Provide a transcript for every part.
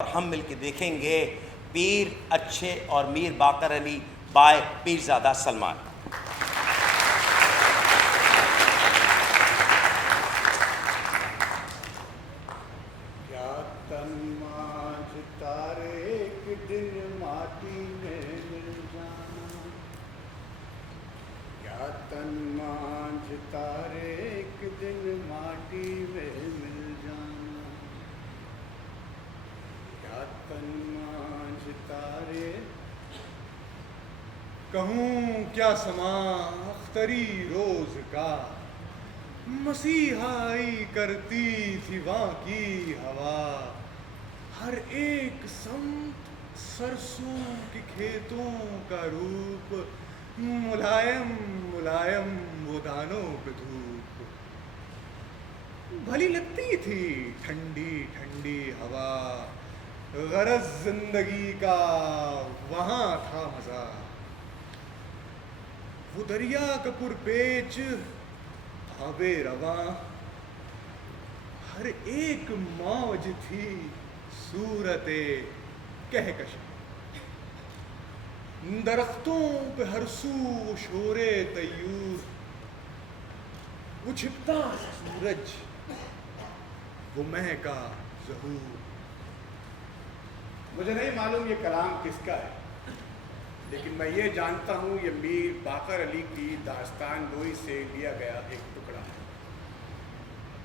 اور ہم مل کے دیکھیں گے پیر اچھے اور میر باقر علی بائے پیرزادہ سلمان۔ کیا تن مانجھ تارے ایک دن ماٹی میں مل جانا، کیا تن مانجھ تارے ایک دن ماٹی میں مل جانا، کیا تن مانجھ تارے کہوں کیا سما اختری روز کا، مسیحائی کرتی تھی وہاں کی ہوا، ہر ایک سمت سرسوں کے کھیتوں کا روپ، ملائم ملائم وہ دانوں پہ دھوپ، بھلی لگتی تھی ٹھنڈی ٹھنڈی ہوا، غرض زندگی کا وہاں تھا مزہ، وہ دریا کا پرپیچ آبے رواں، ہر ایک موج تھی صورت کہکشاں، درختوں پہ ہر سو شور طیور، وہ چھپتا سورج وہ مہکا ظہور۔ مجھے نہیں معلوم یہ کلام کس کا ہے، لیکن میں یہ جانتا ہوں یہ میر باقر علی کی داستان گوئی سے لیا گیا ایک ٹکڑا ہے۔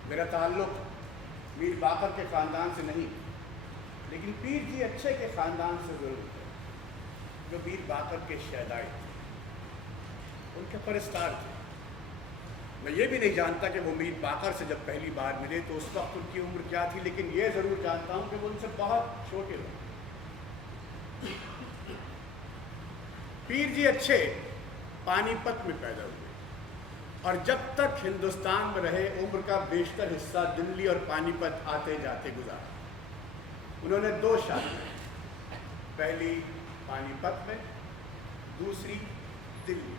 میرا تعلق میر باقر کے خاندان سے نہیں، لیکن پیر جی اچھے کے خاندان سے ضرور ہے، جو میر باقر کے شیدائی تھے، ان کے پرستار تھے۔ میں یہ بھی نہیں جانتا کہ وہ میر باقر سے جب پہلی بار ملے تو اس وقت ان کی عمر کیا تھی، لیکن یہ ضرور جانتا ہوں کہ وہ ان سے بہت چھوٹے لوگ۔ پیر جی اچھے پانی پت میں پیدا ہوئے اور جب تک ہندوستان میں رہے عمر کا بیشتر حصہ دلی اور پانی پت آتے جاتے گزارا۔ انہوں نے 2 شادیاں، پہلی پانی پت میں، دوسری دلی۔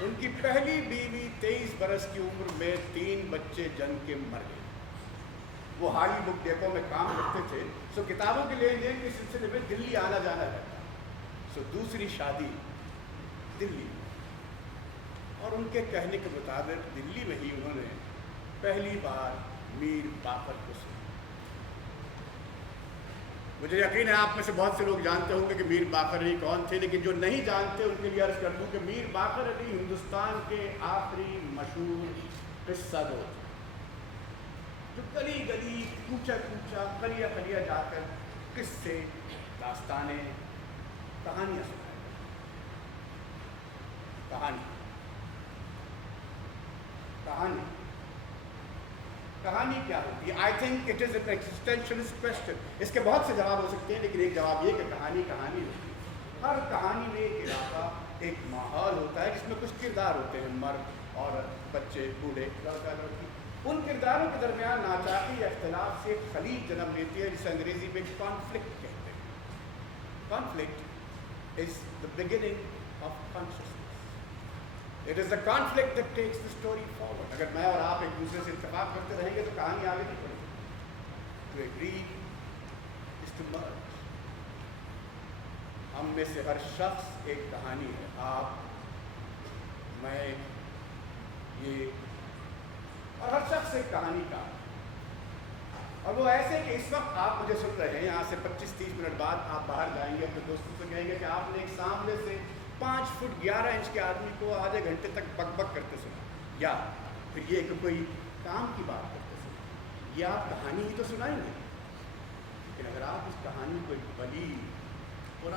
ان کی پہلی بیوی 23 برس کی عمر میں 3 بچے جنم کے مر گئے۔ وہ ہالی بک ڈیپو میں کام کرتے تھے، سو کتابوں کے لین دین کے سلسلے میں دلی آنا جانا رہتا، سو دوسری شادی دلی، اور ان کے کہنے کے مطابق دلی میں ہی انہوں نے پہلی بار میر باقر کو سنا۔ مجھے یقین ہے آپ میں سے بہت سے لوگ جانتے ہوں گے کہ میر باقر علی کون تھے، لیکن جو نہیں جانتے ان کے لیے عرض کر دوں کہ میر باقر علی ہندوستان کے آخری مشہور قصہ گو تھے، جو گلی گلی کوچہ کوچہ قریہ قریہ جا کر قصے، داستانیں، کہانیاں سنائے۔ کہانی کیا ہوتی ہے؟ I think it is an existentialist question. اس کے بہت سے جواب ہو سکتے ہیں، لیکن ایک جواب یہ کہ کہانی ہوتی ہے۔ ہر کہانی میں ایک علاقہ، ایک ماحول ہوتا ہے جس میں کچھ کردار ہوتے ہیں، مرد، عورت، بچے، بوڑھے، لڑکا لڑکی۔ ان کرداروں کے درمیان ناچاقی اختلاف سے ایک خلیج جنم لیتی ہے جسے انگریزی میں کانفلکٹ کہتے ہیں۔ Conflict is the beginning of consciousness. It is the conflict that takes the story forward. اگر میں اور آپ ایک دوسرے سے اتفاق کرتے رہیں گے تو کہانی آگے نہیں بڑھے گی۔ To agree is to merge. ہم میں سے ہر شخص ایک کہانی ہے، آپ، میں، یہ، اور ہر شخص ایک کہانی کا، اور وہ ایسے کہ اس وقت آپ مجھے سن رہے ہیں، یہاں سے 25-30 منٹ بعد آپ باہر جائیں گے، اپنے دوستوں سے کہیں گے کہ آپ نے ایک سامنے سے 5 فٹ 11 انچ کے آدمی کو آدھے گھنٹے تک بک بک کرتے سنا، یا پھر یہ کہ کوئی کام کی بات کرتے سنا، یہ آپ کہانی ہی تو سنائیں گے۔ لیکن اگر آپ اس کہانی کو ایک بلی، اور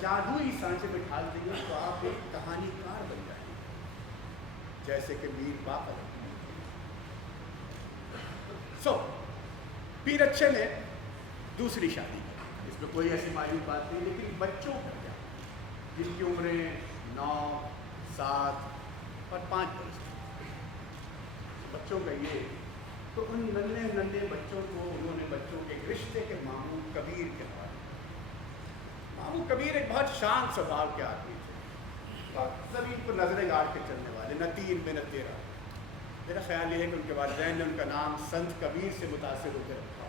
جادوئی سانچے میں ڈھال دیں گے تو آپ ایک کہانی کار بن جائیں گے، جیسے کہ میر باقر۔ پیر اچھے نے دوسری شادی کی، اس میں کوئی ایسی معلوم بات نہیں، لیکن بچوں کا کیا، جن کی عمریں 9، 7 اور 5 برس کی، بچوں کا یہ، تو ان ننھے ننھے بچوں کو انہوں نے بچوں کے رشتے کے ماموں کبیر کے حوالے۔ ماموں کبیر ایک بہت شانت سبھاؤ کے آدمی تھے، زمین پر نظریں گاڑ کے چلنے والے، نہ 3 میں نہ 13۔ میرا خیال یہ ہے کہ ان کے والدین نے ان کا نام سنت کبیر سے متاثر ہو کر رکھا۔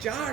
4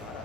12।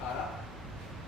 18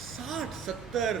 60-70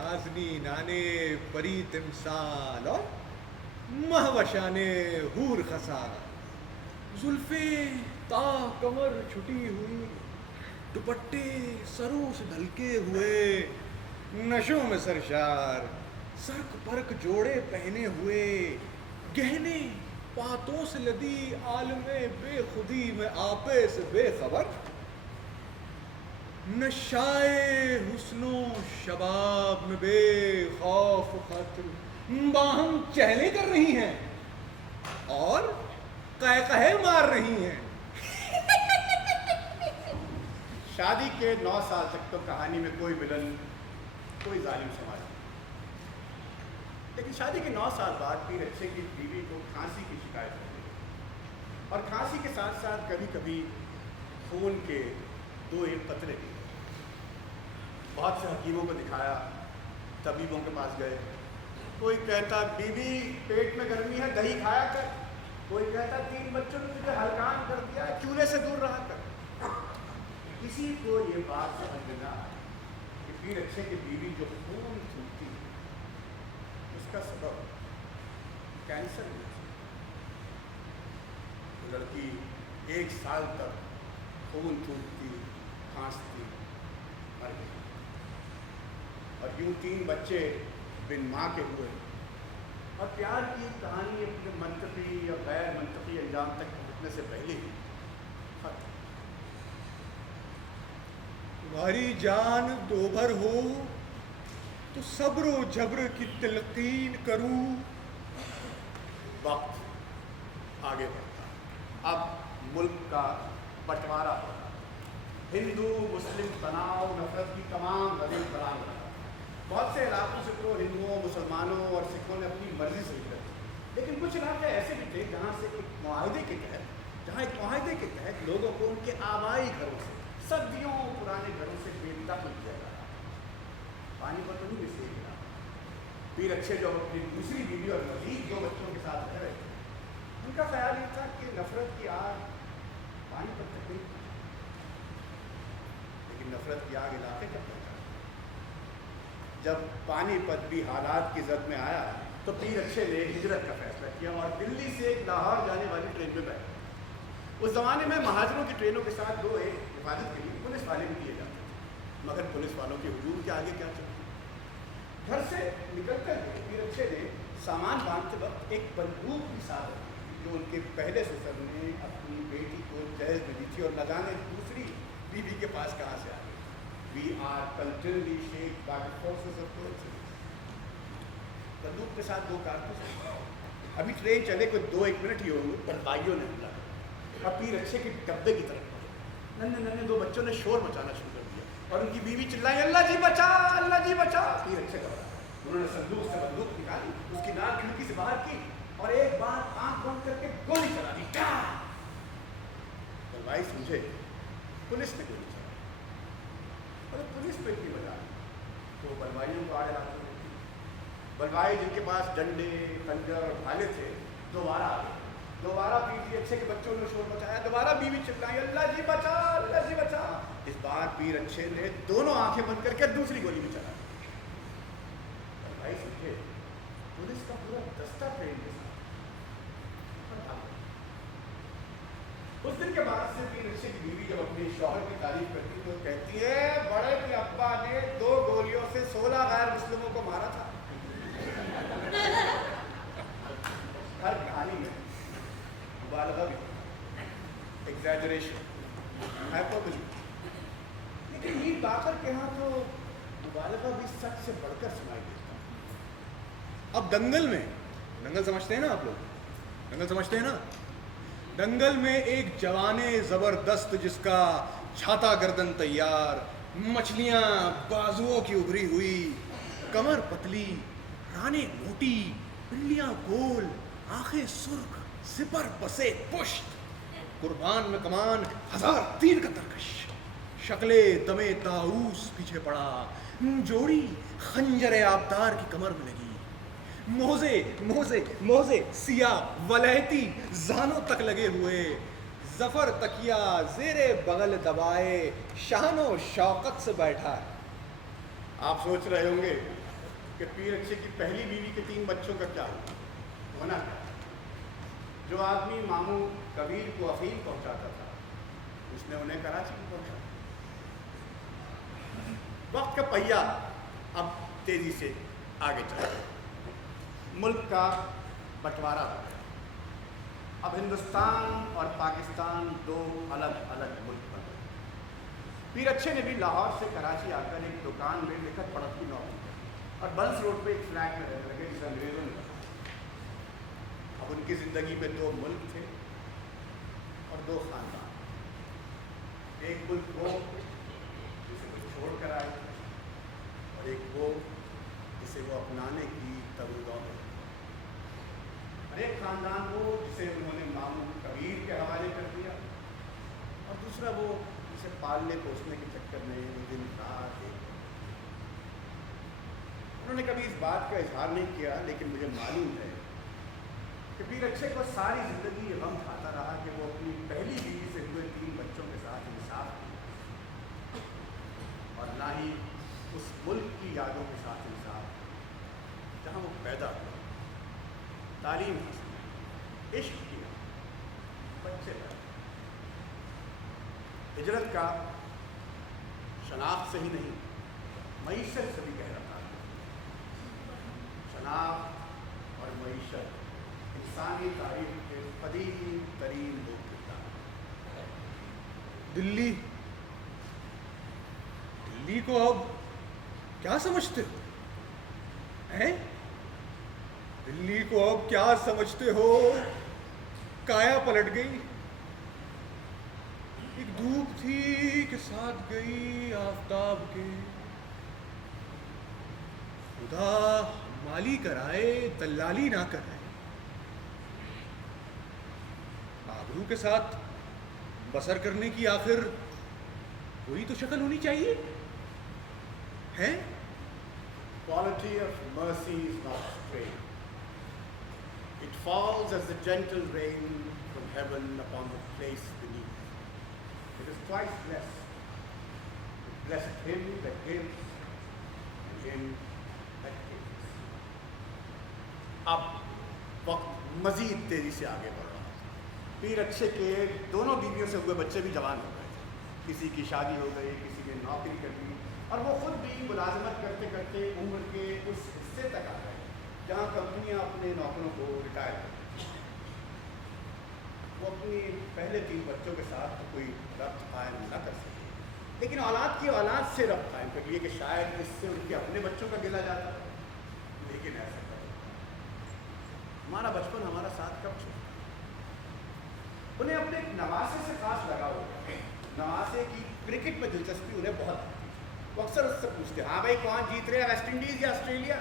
نازنی نانے پری تمثال اور مہوشانے حور خسال، زلفیں تا کمر چھٹی ہوئی، دوپٹے سروں سے ڈھلکے ہوئے، نشوں میں سرشار، سرک پرک جوڑے پہنے ہوئے، گہنے پاتوں سے لدی عالم بے خودی میں آپے سے بے خبر، نشائے حسن و شباب میں بے خوف خطر باہم چہلے کر رہی ہیں اور قہقہے مار رہی ہیں۔ شادی کے 9 سال تک تو کہانی میں کوئی ولن، کوئی ظالم سماج نہیں، لیکن شادی کے 9 سال بعد پیر اچھے کی بیوی کو کھانسی کی شکایت ہو گئی، اور کھانسی کے ساتھ ساتھ کبھی کبھی خون کے 2-1 قطرے بھی۔ بہت سے حکیموں کو دکھایا، طبیبوں کے پاس گئے، کوئی کہتا بیوی پیٹ میں گرمی ہے دہی کھایا کر، کوئی کہتا 3 بچوں نے تجھے ہلکان کر دیا ہے چولہے سے دور رہا کر۔ کسی کو یہ بات سمجھ میں نہ آئی کہ پیر اچھے کی بیوی جو خون چھوٹتی ہے اس کا سبب کینسر ہے۔ وہ لڑکی 1 سال تک خون چھوٹتی، کھانستی، مر گئی، اور یوں 3 بچے بن ماں کے ہوئے، اور پیار کی کہانی اپنے منطقی یا غیر منطقی انجام تک پہنچنے سے پہلے ہی ختم۔ تمہاری جان دوبھر ہو تو صبر و جبر کی تلقین کروں۔ وقت آگے بڑھتا، اب ملک کا بٹوارا ہوتا، ہندو مسلم تناؤ نفرت کی تمام غلیظ برآمد رہا۔ بہت سے علاقوں سے تو ہندوؤں، مسلمانوں اور سکھوں نے اپنی مرضی سے ہجرت کی، لیکن کچھ علاقے ایسے بھی تھے جہاں ایک معاہدے کے تحت لوگوں کو ان کے آبائی گھروں سے، صدیوں پرانے گھروں سے بے دخل کیا جا رہا۔ پانی پت نہیں میں سے گرا پیر اچھے جو اپنی دوسری بیوی اور مزید 2 بچوں کے ساتھ رہ رہے تھے، ان کا خیال یہ تھا کہ نفرت کی آگ پانی پت تک نہیں پہنچی، لیکن نفرت کی آگ علاقے تک پہنچا۔ جب پانی پت بھی حالات کی زد میں آیا تو پیر اچھے نے ہجرت کا فیصلہ کیا اور دلی سے ایک لاہور جانے والی ٹرین میں بیٹھے۔ اس زمانے میں مہاجروں کی ٹرینوں کے ساتھ 2 ایک حفاظت کے لیے پولیس والے بھی دیے جاتے تھے، مگر پولیس والوں کے ہجوم کے آگے کیا چلتا۔ گھر سے نکل کر پیر اچھے نے سامان باندھتے وقت ایک بندوق بھی ساتھ رکھی جو ان کے پہلے سسر نے اپنی بیٹی کو جہیز میں دی تھی، اور نہ جانے دوسری بیوی کے پاس کہاں سے آ گئی۔ We are culturally shaped by the forces of coincidence۔ بندوق کے ساتھ 2 کارتوس، ابھی ٹرین چلے کوئی 2-1 منٹ ہی ہوگی، بلبائیوں نے حملہ کیا اور پیر اچھے کے ڈبے کی طرف بڑھے۔ ننھے 2 بچوں نے شور مچانا شروع کر دیا اور ان کی بیوی چلائی اللہ جی بچا، اللہ جی بچا۔ پیر اچھے گھبرا، انہوں نے صندوق سے بندوق نکالی، اس کی ناک کھڑکی سے باہر کی اور ایک بار آنکھ بند کر کے گولی چلا دی۔ بلبائی سمجھے پولیس نے گولی چلا، اور پولیس پہ اتنی بجا تو بلوائیوں کو آڑے ہاتھوں میں، بلوائی جن کے پاس ڈنڈے خنجر اور بھالے تھے دوبارہ آ گئے۔ دوبارہ پیر اچھے کے بچوں نے شور مچایا، دوبارہ بیوی چلائی اللہ جی بچا، اللہ جی بچا۔ اس بار پیر اچھے نے دونوں آنکھیں بند کر کے دوسری گولی بھی چلا۔ بلوائی سمجھے پولیس کا پورا دستہ ٹرین کے ساتھ۔ اس دن کے بعد سے پیر اچھے کی بیوی جب اپنے شوہر کی تعریف کرتی تو کہتی ہے بڑے کے ابا نے 2 گولیوں سے 16 غیر مسلموں کو مارا تھا۔ ہر کہانی میں مبالغہ بھی، ایگزیجریشن، ہائپربولی، لیکن میر باقر کے ہاں تو مبالغہ بھی سچ سے بڑھ کر سنائی دیتا۔ اب دنگل سمجھتے ہیں نا آپ لوگ، دنگل سمجھتے ہیں نا؟ دنگل میں ایک جوانے زبردست جس کا چھاتا گردن تیار، مچھلیاں بازوؤں کی ابھری ہوئی، کمر پتلی، رانیں موٹی، پنڈلیاں گول، آنکھیں سرخ، سپر بسے پشت، قربان میں کمان، 1000 تیر کا ترکش، شکلے دمے طاؤس پیچھے پڑا، جوڑی خنجر آبدار کی کمر میں لگی، موزے سیاہ ولیتی زانوں تک لگے ہوئے، ظفر تکیہ زیر بغل دبائے، شان و شوقت سے بیٹھا ہے۔ آپ سوچ رہے ہوں گے کہ پیر اچھے کی پہلی بیوی کے 3 بچوں کا کیا ہوا، ہونا کیا؟ جو آدمی ماموں کبیر کو افیم پہنچاتا تھا اس نے انہیں کراچی میں پہنچا۔ وقت کا پہیہ اب تیزی سے آگے چلا، ملک کا بٹوارا ہو گیا۔ اب ہندوستان اور پاکستان 2 الگ الگ ملک بن گئے۔ پیر اچھے نے بھی لاہور سے کراچی آ کر ایک دکان میں لکھت پڑھت کی نوکری کی اور بنس روڈ پہ ایک فلیٹ میں رہنے لگے جسے انگریزوں نے بنایا۔ اب ان کی زندگی میں 2 ملک تھے اور 2 خاندان۔ ایک ملک وہ جسے وہ چھوڑ کر آئے اور ایک وہ جسے وہ اپنانے کی ترغیب ہے، اور ایک خاندان وہ جسے انہوں نے ماموں کبیر کے حوالے کر دیا، اور دوسرا وہ جسے پالنے پوسنے کے چکر میں دن رات ایک۔ انہوں نے کبھی اس بات کا اظہار نہیں کیا، لیکن مجھے معلوم ہے کہ پیر اچھے کو ساری زندگی یہ غم کھاتا رہا کہ وہ اپنی پہلی بیوی سے ہوئے 3 بچوں کے ساتھ انصاف کیا، اور نہ ہی اس ملک کی یادوں کے ساتھ انصاف جہاں وہ پیدا ہوا، تعلیم حاصل کی، عشق کیا، بچے پیدا۔ ہجرت کا شناخت سے ہی نہیں معیشت سے بھی گہرا تعلق۔ شناخت اور معیشت انسانی تاریخ کے قدیم ترین 2 کردار۔ دلی کو اب کیا سمجھتے ہو؟ ہیں؟ دلی کو اب کیا سمجھتے ہو؟ کایا پلٹ گئی۔ ایک دھوپ تھی کہ ساتھ گئی آفتاب کے۔ خدا مالی کرائے دلالی نہ کرائے۔ آبرو کے ساتھ بسر کرنے کی آخر کوئی تو شکل ہونی چاہیے ہے۔ Quality of mercy is not strange. It falls as the gentle rain from heaven upon the place beneath. It is twice blessed. It blessed him that gives and him that gives. اب وقت مزید تیزی سے آگے بڑھ رہا ہے۔ پیر اچھے کے دونوں بیویوں سے ہوئے بچے بھی جوان ہو گئے تھے، کسی کی شادی ہو گئی، کسی نے نوکری کر لی، اور وہ خود بھی ملازمت کرتے کرتے عمر کے اس حصے تک آ گئے جہاں کمپنیاں اپنے نوکروں کو ریٹائر کرتی ہیں۔ وہ اپنی پہلے 3 بچوں کے ساتھ تو کوئی ربط قائم نہ کر سکے، لیکن اولاد کی اولاد سے ربط قائم کر لیے کہ شاید اس سے ان کے اپنے بچوں کا گلا جاتا، لیکن ایسا کرے ہمارا بچپن ہمارا ساتھ کب چھوڑا۔ انہیں اپنے ایک نواسے سے خاص لگاؤ ہو گیا۔ نواسے کی کرکٹ میں دلچسپی انہیں بہت تھی۔ وہ اکثر اس سے پوچھتے ہاں بھائی کون جیت رہے ہیں، ویسٹ انڈیز یا آسٹریلیا؟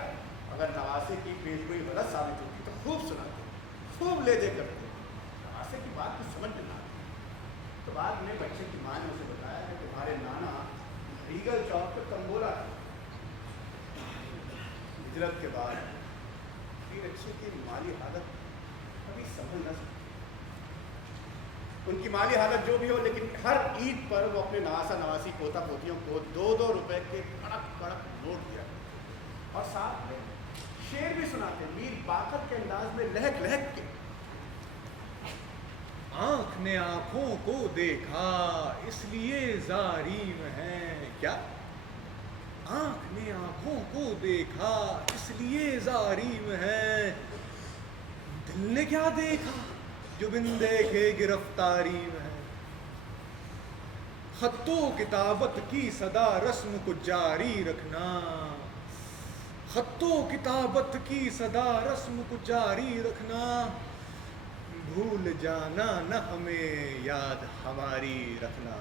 اگر نواسے کی پیش گوئی غلط ثابت ہوتی تو خوب سناتے، خوب لے دے کرتے۔ نواسے کی بات کو سمجھ میں نہ آتی تو بعد میں بچے کی ماں نے اسے بتایا کہ تمہارے نانا ریگل چوک پہ تنبولا تھا۔ ہجرت کے بعد پیر اچھے کی مالی حالت کبھی سنبھل نہ سکتی۔ ان کی مالی حالت جو بھی ہو، لیکن ہر عید پر وہ اپنے نواسا نواسی پوتا پوتیوں کو 2-2 روپے کے کڑک کڑک نوٹ دیا اور ساتھ میں شعر بھی سناتے، میر باقر کے انداز میں لہک لہک کے۔ آنکھ نے آنکھوں کو دیکھا اس لیے زاریم ہے کیا؟ آنکھ نے آنکھوں کو دیکھا اس لیے زاریم ہے، دل نے کیا دیکھا جو بن دیکھے گرفتاری میں ہے۔ خط و کتابت کی صدا رسم کو جاری رکھنا، خط و کتابت کی صدا رسم کو جاری رکھنا، بھول جانا نہ ہمیں یاد ہماری رکھنا،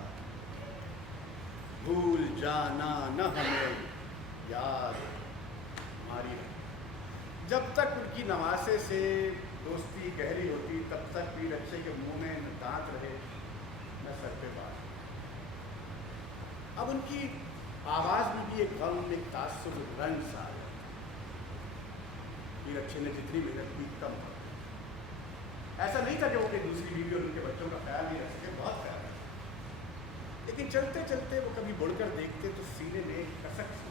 بھول جانا نہ ہمیں یاد ہماری رکھنا۔ جب تک ان کی نواسے سے دوستی گہری ہوتی تب تک پیر اچھے کے منہ میں نہ دانت رہے نہ سر پہ بات۔ اب ان کی آواز میں بھی ایک غم، ایک تعصب، رنگ سا آیا۔ پیر اچھے نے جتنی محنت کی کم تھا۔ ایسا نہیں تھا کہ وہ اپنی دوسری بیوی اور ان کے بچوں کا خیال نہیں رکھ سکے، بہت خیال رکھا، لیکن چلتے چلتے وہ کبھی مڑ کر دیکھتے تو سینے میں ایک کسک سی۔